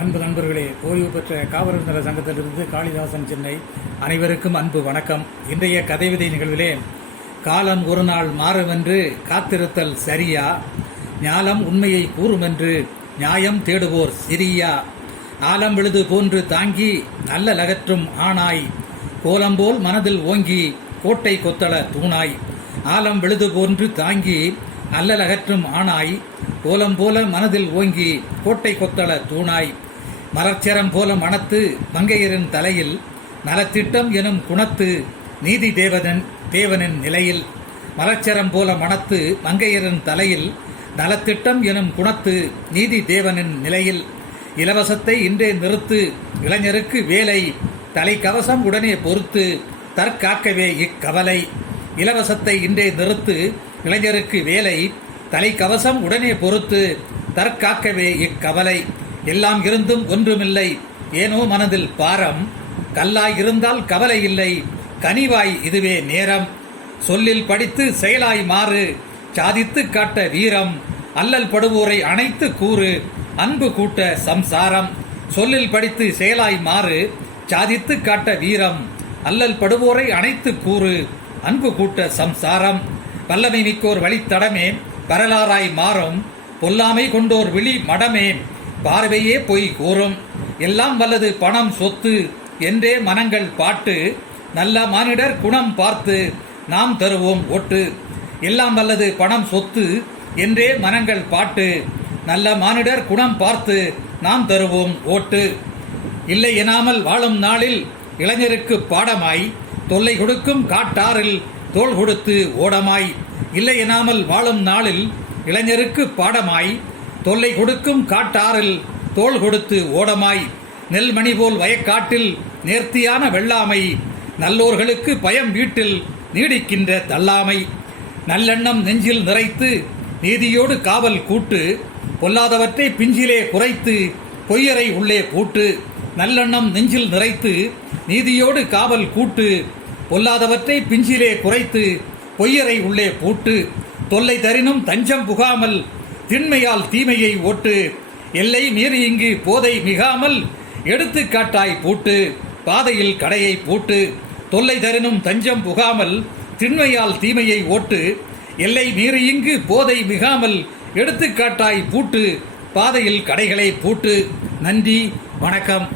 அன்பு நண்பர்களே, ஓய்வு பெற்ற காவலர் நல சங்கத்திலிருந்து காளிதாசன், சென்னை. அனைவருக்கும் அன்பு வணக்கம். இன்றைய கதைவிதை நிகழ்விலே, காலம் ஒரு நாள் மாறுமென்று காத்திருத்தல் சரியா, ஞாலம் உண்மையை கூறுமென்று நியாயம் தேடுவோர் சிறியா, ஆலம் விழுது போன்று தாங்கி நல்ல லகற்றும் ஆனாய், கோலம்போல் மனதில் ஓங்கி கோட்டை கொத்தள தூணாய். ஆலம் விழுது போன்று தாங்கி அல்லலகற்றும் ஆனாய், கோலம் போல மனதில் ஓங்கி கோட்டை கொத்தள தூணாய். மலர்ச்சரம் போல மணத்து மங்கையரின் தலையில் நலத்திட்டம் எனும் குணத்து நீதி தேவனின் நிலையில். மலர்ச்சரம் போல மணத்து மங்கையரின் தலையில் நலத்திட்டம் எனும் குணத்து நீதி தேவனின் நிலையில். இலவசத்தை இன்றே நிறுத்து இளைஞருக்கு வேலை, தலைக்கவசம் உடனே பொறுத்து தற்காக்கவே இக்கவலை. இலவசத்தை இன்றே நிறுத்து இளைஞருக்கு வேலை, தலைக்கவசம் உடனே பொறுத்து தற்காக்கவே இக்கவலை. எல்லாம் இருந்தும் ஒன்றுமில்லை ஏனோ மனதில் பாரம், கல்லாய் இருந்தால் கவலை இல்லை கனிவாய் இதுவே நேரம். சொல்லில் படித்து செயலாய் மாறு சாதித்து காட்ட வீரம், அல்லல் படுவோரை அணைத்து கூறு அன்பு கூட்ட சம்சாரம். சொல்லில் படித்து செயலாய் மாறு சாதித்து காட்ட வீரம், அல்லல் படுவோரை அணைத்து கூறு அன்பு கூட்ட சம்சாரம். வல்லமை மிக்கோர் வழித்தடமே வரலாறாய் மாறும், பொல்லாமை கொண்டோர் விழி மடமே பார்வையே பொய் கூறும். எல்லாம் வல்லது பணம் சொத்து என்றே மனங்கள் பாட்டு, நல்ல மானிடர் குணம் பார்த்து நாம் தருவோம் ஓட்டு. எல்லாம் வல்லது பணம் சொத்து என்றே மனங்கள் பாட்டு, நல்ல மானிடர் குணம் பார்த்து நாம் தருவோம் ஓட்டு. இல்லை எனாமல் வாழும் நாளில் இளைஞருக்கு பாடமாய், தொல்லை கொடுக்கும் காட்டாரில் தோள் கொடுத்து ஓடமாய். இல்லை எனாமல் வாழும் நாளில் இளைஞருக்கு பாடமாய், தொல்லை கொடுக்கும் காட்டாரில் தோள் கொடுத்து ஓடமாய். நெல்மணி போல் வயக்காட்டில் நேர்த்தியான வெள்ளாமை, நல்லோர்களுக்கு பயம் வீட்டில் நீடிக்கின்ற தள்ளாமை. நல்லெண்ணம் நெஞ்சில் நிறைத்து நீதியோடு காவல் கூட்டு, பொல்லாதவற்றை பிஞ்சிலே குறைத்து பொய்யரை உள்ளே பூட்டு. நல்லெண்ணம் நெஞ்சில் நிறைத்து நீதியோடு காவல் கூட்டு, பொல்லாதவற்றை பிஞ்சிலே குறைத்து பொய்யரை உள்ளே பூட்டு. தொல்லை தரினும் தஞ்சம் புகாமல் திண்மையால் தீமையை ஓட்டு, எல்லை மீறி இங்கு போதை மிகாமல் எடுத்துக்காட்டாய் பூட்டு பாதையில் கடையை பூட்டு. தொல்லை தரினும் தஞ்சம் புகாமல் திண்மையால் தீமையை ஓட்டு, எல்லை மீறி இங்கு போதை மிகாமல் எடுத்துக்காட்டாய் பூட்டு பாதையில் கடைகளை பூட்டு. நன்றி, வணக்கம்.